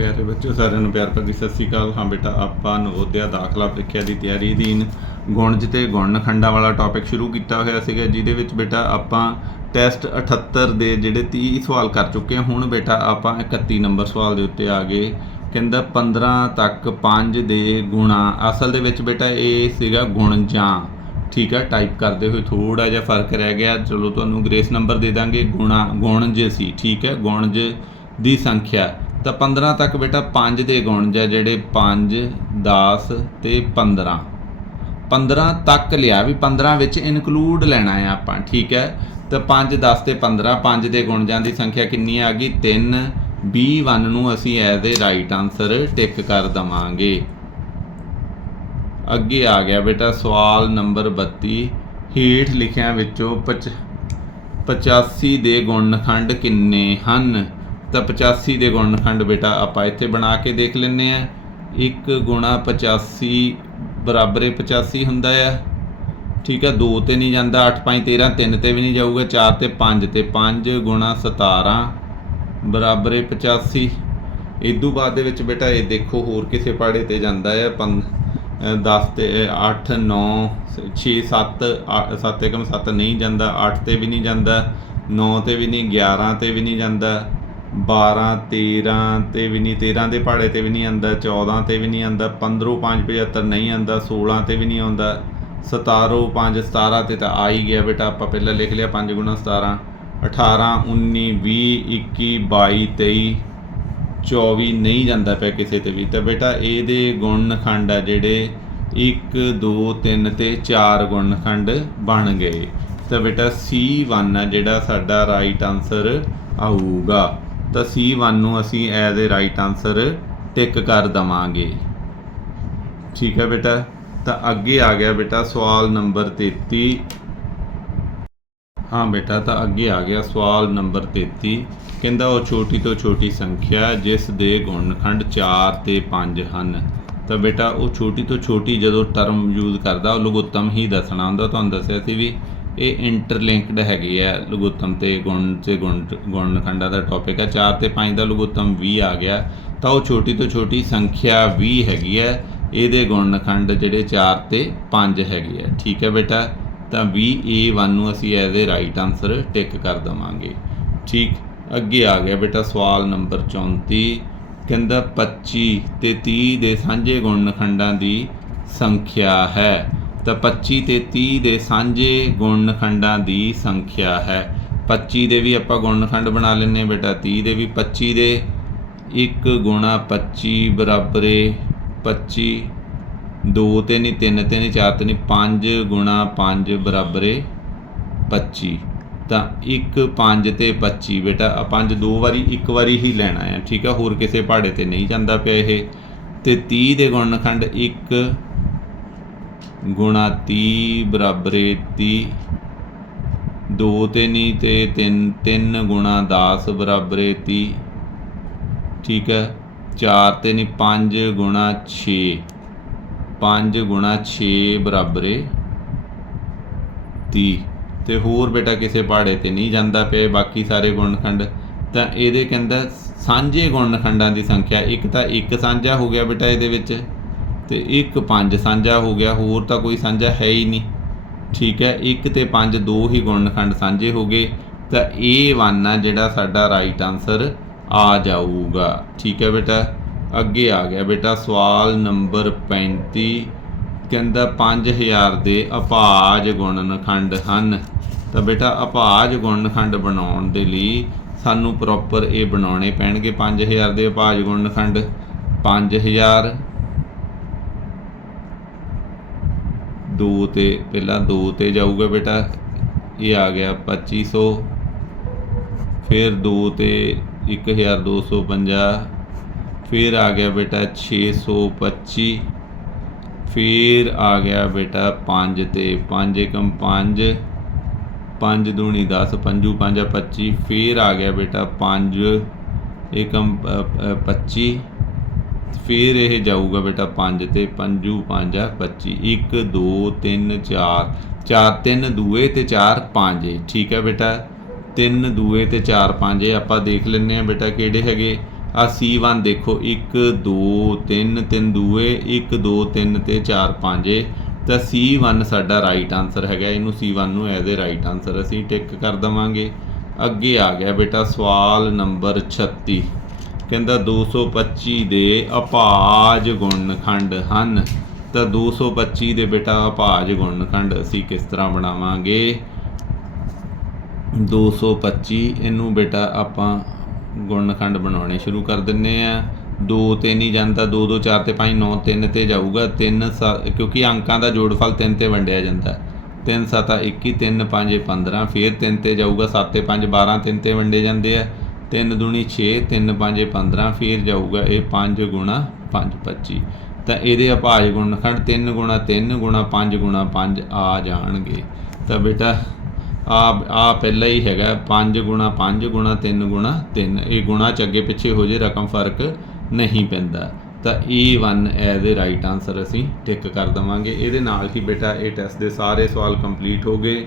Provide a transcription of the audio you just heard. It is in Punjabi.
ਪਿਆਰੇ ਬੱਚਿਓ, ਸਾਰਿਆਂ ਨੂੰ ਪਿਆਰ ਭਰੀ ਸਤਿ ਸ੍ਰੀ ਅਕਾਲ। ਹਾਂ ਬੇਟਾ, ਆਪਾਂ ਨਵੋਦਿਆ ਦਾਖਲਾ ਪ੍ਰੀਖਿਆ ਦੀ ਤਿਆਰੀ ਅਧੀਨ ਗੁਣਜ ਤੇ ਗੁਣਨਖੰਡਾਂ ਵਾਲਾ ਟੌਪਿਕ ਸ਼ੁਰੂ ਕੀਤਾ ਹੋਇਆ ਸੀਗਾ, ਜਿਹਦੇ ਵਿੱਚ ਬੇਟਾ ਆਪਾਂ ਟੈਸਟ 78 ਦੇ ਜਿਹੜੇ 30 ਸਵਾਲ ਕਰ ਚੁੱਕੇ ਹਾਂ। ਹੁਣ ਬੇਟਾ ਆਪਾਂ 31 ਨੰਬਰ ਸਵਾਲ ਦੇ ਉੱਤੇ ਆ ਗਏ। ਕਹਿੰਦਾ 15 ਤੱਕ 5 ਦੇ ਗੁਣਾ। ਅਸਲ ਦੇ ਵਿੱਚ ਬੇਟਾ ਇਹ ਸੀਗਾ ਗੁਣਜਾਂ ਠੀਕ ਹੈ ਟਾਈਪ ਕਰਦੇ ਹੋਏ ਥੋੜਾ ਜਿਹਾ ਫ਼ਰਕ ਰਹਿ ਗਿਆ। ਚਲੋ ਤੁਹਾਨੂੰ ਗ੍ਰੇਸ ਨੰਬਰ ਦੇ ਦਾਂਗੇ। ਗੁਣਾ, ਗੁਣਜ ਸੀ। ਠੀਕ ਹੈ, ਗੁਣਜ ਦੀ ਸੰਖਿਆ। ਤਾਂ 15 ਤੱਕ ਬੇਟਾ 5 ਦੇ ਗੁਣਜ ਆ ਜਿਹੜੇ 5 10 ਤੇ 15 15 ਤੱਕ ਲਿਆ ਵੀ 15 ਵਿੱਚ ਇਨਕਲੂਡ ਲੈਣਾ ਹੈ ਆਪਾਂ, ਠੀਕ ਹੈ? ਤਾਂ 5 10 ਤੇ 15 5 ਦੇ ਗੁਣਜਾਂ ਦੀ ਸੰਖਿਆ ਕਿੰਨੀ ਆ ਗਈ? 3 B1 ਨੂੰ ਅਸੀਂ as a right answer tick ਕਰ ਦਵਾਂਗੇ। ਅੱਗੇ ਆ ਗਿਆ ਬੇਟਾ ਸਵਾਲ ਨੰਬਰ 32 ਹੇਠ ਲਿਖਿਆਂ ਵਿੱਚੋਂ ਪਚ- 85 ਦੇ ਗੁਣਨਖੰਡ ਕਿੰਨੇ ਹਨ? ਤਾਂ 85 ਦੇ ਗੁਣਨਖੰਡ ਬੇਟਾ ਆਪਾਂ ਇੱਥੇ ਬਣਾ ਕੇ ਦੇਖ ਲੈਂਦੇ ਆ 1 ਗੁਣਾ 85 ਬਰਾਬਰ 85 ਹੁੰਦਾ ਆ। ਠੀਕ ਆ 2 ਤੇ ਨਹੀਂ ਜਾਂਦਾ 8 5 13 3 ਤੇ ਵੀ ਨਹੀਂ ਜਾਊਗਾ 4 ਤੇ 5 ਤੇ 5 ਗੁਣਾ 17 ਬਰਾਬਰ 85 ਤੋਂ ਬਾਅਦ ਦੇ ਵਿੱਚ ਬੇਟਾ ਇਹ ਦੇਖੋ ਹੋਰ ਕਿਸੇ ਪਾੜੇ ਤੇ ਜਾਂਦਾ ਹੈ 10 ਤੇ 8 9 6 7 7 1 7 ਨਹੀਂ ਜਾਂਦਾ 8 ਤੇ ਵੀ ਨਹੀਂ ਜਾਂਦਾ 9 ਤੇ ਵੀ ਨਹੀਂ 11 ਤੇ ਵੀ ਨਹੀਂ ਜਾਂਦਾ। 12 13 ਤੇ ਵੀ ਨਹੀਂ 13 ਦੇ ਪਹਾੜੇ ਤੇ ਵੀ ਨਹੀਂ ਆਂਦਾ 14 ਤੇ ਵੀ ਨਹੀਂ ਆਂਦਾ 15 5 75 ਨਹੀਂ ਆਂਦਾ 16 ਤੇ ਵੀ ਨਹੀਂ ਆਉਂਦਾ 17 5 17 ਤੇ ਤਾਂ ਆ ਹੀ ਗਿਆ ਬੇਟਾ, ਆਪਾਂ ਪਹਿਲਾਂ ਲਿਖ ਲਿਆ 5 ਗੁਣਾ 17 18 19 20 21 22 23 24 ਨਹੀਂ ਜਾਂਦਾ ਪਿਆ ਕਿਸੇ ਤੇ ਵੀ, ਤਾਂ ਬੇਟਾ ਇਹਦੇ ਗੁਣਨਖੰਡ ਆ ਜਿਹੜੇ 1 2 3 ਤੇ 4 ਗੁਣਨਖੰਡ ਬਣ ਗਏ, ਤਾਂ ਬੇਟਾ C1 ਆ ਜਿਹੜਾ ਸਾਡਾ ਰਾਈਟ ਆਨਸਰ ਆਊਗਾ। ਤਾਂ C1 ਨੂੰ ਅਸੀਂ as a right answer tick ਕਰ ਦਵਾਂਗੇ। ਠੀਕ ਹੈ ਬੇਟਾ? ਤਾਂ ਅੱਗੇ ਆ ਗਿਆ ਬੇਟਾ ਸਵਾਲ ਨੰਬਰ 33 ਹਾਂ ਬੇਟਾ, ਤਾਂ ਅੱਗੇ ਆ ਗਿਆ ਸਵਾਲ ਨੰਬਰ 33 ਕਹਿੰਦਾ ਉਹ ਛੋਟੀ ਤੋਂ ਛੋਟੀ ਸੰਖਿਆ ਜਿਸ ਦੇ ਗੁਣਨਖੰਡ 4 ਤੇ 5 ਹਨ। ਤਾਂ ਬੇਟਾ ਉਹ ਛੋਟੀ ਤੋਂ ਛੋਟੀ ਜਦੋਂ ਟਰਮ ਯੂਜ਼ ਕਰਦਾ, ਉਹ ਲਘੁੱਤਮ ਹੀ ਦੱਸਣਾ ਹੁੰਦਾ। ਤੁਹਾਨੂੰ ਦੱਸਿਆ ਸੀ ਵੀ ਇਹ ਇੰਟਰਲਿੰਕਡ ਹੈਗੇ ਆ ਲਘੁੱਤਮ ਤੇ ਗੁਣ ਤੇ ਗੁਣ ਗੁਣਨਖੰਡਾਂ ਦਾ ਟੌਪਿਕ ਹੈ 4 ਤੇ 5 ਦਾ ਲਘੁੱਤਮ 20 ਆ ਗਿਆ। ਤਾਂ ਉਹ ਛੋਟੀ ਤੋਂ ਛੋਟੀ ਸੰਖਿਆ 20 ਹੈਗੀ ਹੈ ਇਹਦੇ ਗੁਣਨਖੰਡ ਜਿਹੜੇ 4 ਤੇ 5 ਹੈਗੇ ਆ। ਠੀਕ ਹੈ ਬੇਟਾ? ਤਾਂ 20A1 ਨੂੰ ਅਸੀਂ as a right answer tick ਕਰ ਦਵਾਂਗੇ। ਠੀਕ? ਅੱਗੇ ਆ ਗਿਆ ਬੇਟਾ ਸਵਾਲ ਨੰਬਰ 34 ਕਹਿੰਦਾ 25 ਤੇ 30 ਦੇ ਸਾਂਝੇ ਗੁਣਨਖੰਡਾਂ ਦੀ ਸੰਖਿਆ ਹੈ। ਤਾਂ 25 ਤੇ 30 ਦੇ ਸਾਂਝੇ ਗੁਣਨਖੰਡਾਂ ਦੀ ਸੰਖਿਆ ਹੈ। 25 ਦੇ ਵੀ ਆਪਾਂ ਗੁਣਨਖੰਡ ਬਣਾ ਲੈਂਦੇ ਹਾਂ ਬੇਟਾ 30 ਦੇ ਵੀ। 25 ਦੇ 1 ਗੁਣਾ 25 ਬਰਾਬਰ ਏ 25 2 ਤੇ ਨਹੀਂ 3 ਤੇ ਨਹੀਂ 4 ਤੇ ਨਹੀਂ 5 ਗੁਣਾ 5 ਬਰਾਬਰ ਏ 25 ਤਾਂ 1 5 ਤੇ 25 ਬੇਟਾ ਆ 5 ਦੋ ਵਾਰੀ, ਇੱਕ ਵਾਰੀ ਹੀ ਲੈਣਾ ਹੈ ਠੀਕ ਆ? ਹੋਰ ਕਿਸੇ ਪਹਾੜੇ ਤੇ ਨਹੀਂ ਜਾਂਦਾ ਪਿਆ ਇਹ। ਤੇ 30 ਦੇ ਗੁਣਨਖੰਡ 1 ਗੁਣਾ 30 ਬਰਾਬਰ ਏ 30 2 ਤੇ ਨਹੀਂ ਤੇ 3 3 ਗੁਣਾ 10 ਬਰਾਬਰ ਏ 30 ਠੀਕ ਹੈ। 4 ਤੇ ਨਹੀਂ 5 ਗੁਣਾ 6 5 ਗੁਣਾ 6 ਬਰਾਬਰ ਏ 30 ਤੇ ਹੋਰ ਬੇਟਾ ਕਿਸੇ ਪਹਾੜੇ ਤੇ ਨਹੀਂ ਜਾਂਦਾ ਪਿਆ, ਬਾਕੀ ਸਾਰੇ ਗੁਣਖੰਡ। ਤਾਂ ਇਹਦੇ ਕਹਿੰਦਾ ਸਾਂਝੇ ਗੁਣਖੰਡਾਂ ਦੀ ਸੰਖਿਆ, ਇੱਕ ਤਾਂ ਇੱਕ ਸਾਂਝਾ ਹੋ ਗਿਆ ਬੇਟਾ ਇਹਦੇ ਵਿੱਚ। ਤੇ ਇੱਕ ਪੰਜ ਸਾਂਝਾ ਹੋ ਗਿਆ, ਹੋਰ ਤਾਂ ਕੋਈ ਸਾਂਝਾ ਹੈ ਹੀ ਨਹੀਂ। ਠੀਕ ਹੈ, ਇੱਕ ਤੇ ਪੰਜ ਦੋ ਹੀ ਗੁਣਨਖੰਡ ਸਾਂਝੇ ਹੋ ਗਏ, ਤਾਂ ਇਹ 1 ਆ ਜਿਹੜਾ ਸਾਡਾ ਰਾਈਟ ਆਨਸਰ ਆ ਜਾਊਗਾ। ਠੀਕ ਹੈ ਬੇਟਾ, ਅੱਗੇ ਆ ਗਿਆ ਬੇਟਾ ਸਵਾਲ ਨੰਬਰ 35 ਕਹਿੰਦਾ 5000 ਦੇ ਅਭਾਜ ਗੁਣਨਖੰਡ ਹਨ। ਤਾਂ ਬੇਟਾ ਅਭਾਜ ਗੁਣਨਖੰਡ ਬਣਾਉਣ ਦੇ ਲਈ ਸਾਨੂੰ ਪ੍ਰੋਪਰ ਇਹ ਬਣਾਉਣੇ ਪੈਣਗੇ 5000 ਦੇ ਅਭਾਜ ਗੁਣਨਖੰਡ। 5000 2 ਤੇ ਪਹਿਲਾਂ 2 ਤੇ ਜਾਊਗਾ ਬੇਟਾ। ਇਹ ਆ ਗਿਆ 2500 ਫਿਰ 2 ਤੇ 1250 ਫਿਰ ਆ ਗਿਆ ਬੇਟਾ 625 ਫਿਰ ਆ ਗਿਆ ਬੇਟਾ 5 ਤੇ 5 ਏਕਮ 5 5 ਦੂਣੀ 10 ਪੰਜੂ 5 25 ਫਿਰ ਆ ਗਿਆ ਬੇਟਾ 5 ਏਕਮ 25 ਫਿਰ ਇਹ ਜਾਊਗਾ ਬੇਟਾ 5 ਤੇ ਪੰਜੂ 5 25 1 2 3 4 4 3 ਦੂਏ ਤੇ 4 5 ਠੀਕ ਹੈ ਬੇਟਾ? 3 ਦੂਏ ਤੇ 4 5 ਆਪਾਂ ਦੇਖ ਲੈਂਦੇ ਆ ਬੇਟਾ ਕਿਹੜੇ ਹੈਗੇ। ਆ C1 ਦੇਖੋ 1 2 3 ਤਿੰਨ ਦੂਏ 1 2 3 ਤੇ 4 5 ਤਾਂ C1 ਸਾਡਾ ਰਾਈਟ ਆਨਸਰ ਹੈਗਾ, ਇਹਨੂੰ C1 ਨੂੰ ਐਜ਼ ਅ ਰਾਈਟ ਆਨਸਰ ਅਸੀਂ ਟਿਕ ਕਰ ਦਵਾਂਗੇ। ਅੱਗੇ ਆ ਗਿਆ ਬੇਟਾ ਸਵਾਲ ਨੰਬਰ 36 ਕਹਿੰਦਾ 225 ਦੇ ਅਭਾਜ ਗੁਣਨਖੰਡ ਹਨ। ਤਾਂ 225 ਦੇ ਬੇਟਾ ਅਭਾਜ ਗੁਣਨਖੰਡ ਅਸੀਂ ਕਿਸ ਤਰ੍ਹਾਂ ਬਣਾਵਾਂਗੇ? 225 ਇਹਨੂੰ ਬੇਟਾ ਆਪਾਂ ਗੁਣਨਖੰਡ ਬਣਾਉਣੇ ਸ਼ੁਰੂ ਕਰ ਦਿੰਨੇ ਆ। 2 ਤੇ ਨਹੀਂ ਜਾਂਦਾ 2 2 4 ਤੇ 5 9 3 ਤੇ ਜਾਊਗਾ। 3 ਕਿਉਂਕਿ ਅੰਕਾਂ ਦਾ ਜੋੜਫਲ 3 ਤੇ ਵੰਡਿਆ ਜਾਂਦਾ। 3 7 21 3 5 15 ਫਿਰ 3 ਤੇ ਜਾਊਗਾ। 7 ਤੇ 5 12 3 ਤੇ ਵੰਡੇ ਜਾਂਦੇ ਆ। 3 ਦੂਣੀ 6 3 5 15 ਫਿਰ ਜਾਊਗਾ ਇਹ 5 ਗੁਣਾ 5 25 ਤਾਂ ਇਹਦੇ ਅਭਾਜ ਗੁਣਨਖੰਡ 3 ਗੁਣਾ 3 ਗੁਣਾ 5 ਗੁਣਾ 5 ਆ ਜਾਣਗੇ। ਤਾਂ ਬੇਟਾ ਆ ਆ ਪਹਿਲਾਂ ਹੀ ਹੈਗਾ 5 ਗੁਣਾ 5 ਗੁਣਾ 3 ਗੁਣਾ 3 ਇਹ ਗੁਣਾ ਚ ਅੱਗੇ ਪਿੱਛੇ ਹੋ ਜੇ ਰਕਮ ਫ਼ਰਕ ਨਹੀਂ ਪੈਂਦਾ। ਤਾਂ E1 as a right answer ਅਸੀਂ ਟਿਕ ਕਰ ਦਵਾਂਗੇ। ਇਹਦੇ ਨਾਲ ਹੀ ਬੇਟਾ ਇਹ ਟੈਸਟ ਦੇ ਸਾਰੇ ਸਵਾਲ ਕੰਪਲੀਟ ਹੋ ਗਏ।